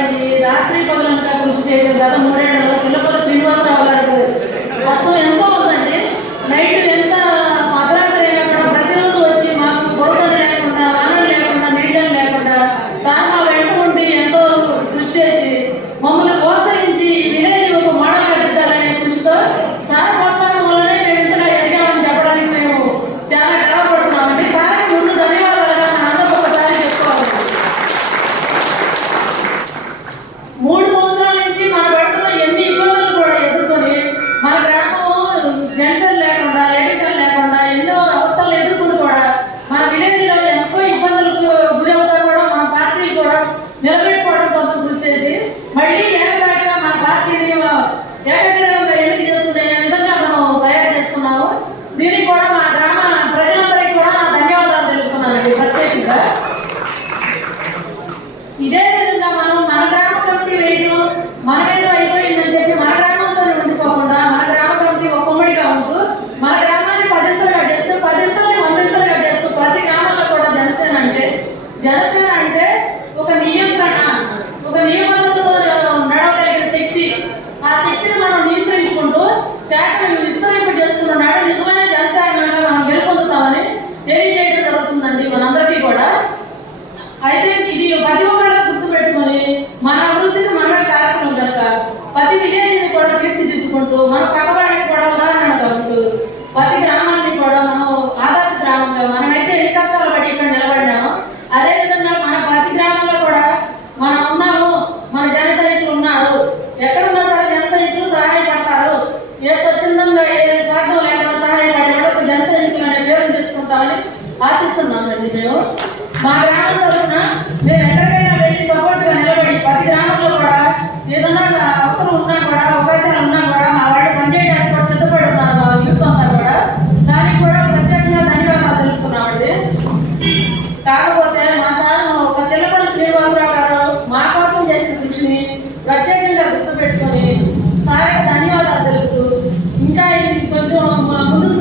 అయింది రాత్రి పగలంతా కృషి చేయడం గత మూడేళ్ళ చిల్లపల్లి శ్రీనివాసరావు గారు కష్టం ఎంతో ఉందండి నైట్ ఎంత అర్ధరాత్రి అయినా కూడా ప్రతిరోజు వచ్చి మాకు బోధన లేకుండా వానలు లేకుండా నీళ్ళని లేకుండా సార్ మా వెంట ఉండి ఎంతో కృషి చేసి మమ్మల్ని ప్రోత్సహించి ఈ విలేజ్ ఒక మోడల్గా దిద్దాలనే కృషితో సార్ ప్రోత్సాహం వల్లనే మేము ఇంతగా ఎదిగామని చెప్పడానికి మేము చాలా గర్వపడుతున్నామండి సార్కి ముందు ధన్యవాదాలుగా మన అందరం ఒకసారి చెప్పుకోవాలి మూడు సంవత్సరాల నుంచి మన పడుతున్న ఎన్ని ఇబ్బందులు కూడా ఎదుర్కొని మన గ్రామం జెంట్స్ లేకుండా లేడీస్ లేకుండా ఎన్నో అవస్థలు ఎదుర్కొని కూడా మన విలేజ్లో ఎంతో ఇబ్బందులకు గురవుతా కూడా మన పార్టీ కూడా నిలబెట్టుకోవడం కోసం కృషి చేసి మళ్ళీ ఏకదాటిగా మన పార్టీని ఏకగ్రీవంగా ఎన్నిక చేసుకునే విధంగా మనం తయారు చేస్తున్నాము. దీనికి కూడా మా గ్రామ ప్రజలందరికీ కూడా నా ధన్యవాదాలు తెలుపుతున్నానండి ప్రత్యేకంగా. ఇదే విధంగా మనం మన గ్రామ కమిటీ వేయడం మనమేదో అయిపోయిందని చెప్పి మన గ్రామంతో ఉండిపోకుండా మన గ్రామ కమిటీ ఒక ఉమ్మడిగా ఉంటూ మన గ్రామాన్ని పదింతలుగా చేస్తూ పదింతల్ని వందింతలుగా చేస్తూ ప్రతి గ్రామంలో కూడా జనసేన అంటే జనసేన అంటే ఒక నియంత్రణ. ఒక నియమతతో నడవగలిగిన శక్తి. ఆ శక్తిని మనం నియంత్రించుకుంటూ శాఖను విస్తరింపు చేసుకున్న నాడు నిజమైన జనసేనగా మనం గెలుపొందుతామని తెలియజేయడం జరుగుతుందండి మనందరికీ కూడా. అయితే ఇది ప్రతి ఒక్కళ్ళ గుర్తు పెట్టుకొని మన అభివృద్ధికి మనమే కార్యక్రమం కనుక ప్రతి విలేజ్ని కూడా తీర్చిదిద్దుకుంటూ మన పక్కవాడికి కూడా ఉదాహరణ కలుగుతూ ప్రతి పేరు తెచ్చుకుంటామని ఆశిస్తున్నామండి మేము. మా గ్రామం తరఫున మేము ఎక్కడికైనా వెళ్ళి సపోర్ట్గా నిలబడి ప్రతి గ్రామంలో కూడా ఏదన్నా అవసరం ఉన్నా కూడా అవకాశాలు ఉన్నా కూడా మా వాళ్ళు పనిచేయడానికి కూడా సిద్ధపడి ఉన్నారు మా యూత్ అంతా కూడా. దానికి కూడా ప్రత్యేకంగా ధన్యవాదాలు తెలుపుతున్నామండి. కాకపోతే మా సార్ ఒక చిన్నపల్లి శ్రీనివాసరావు గారు మా కోసం చేసిన కృషిని ప్రత్యేకంగా గుర్తుపెట్టుకొని సార్కి ధన్యవాదాలు తెలుపుతూ ఇంకా కొంచెం ముందుకు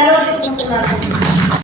Garotas são.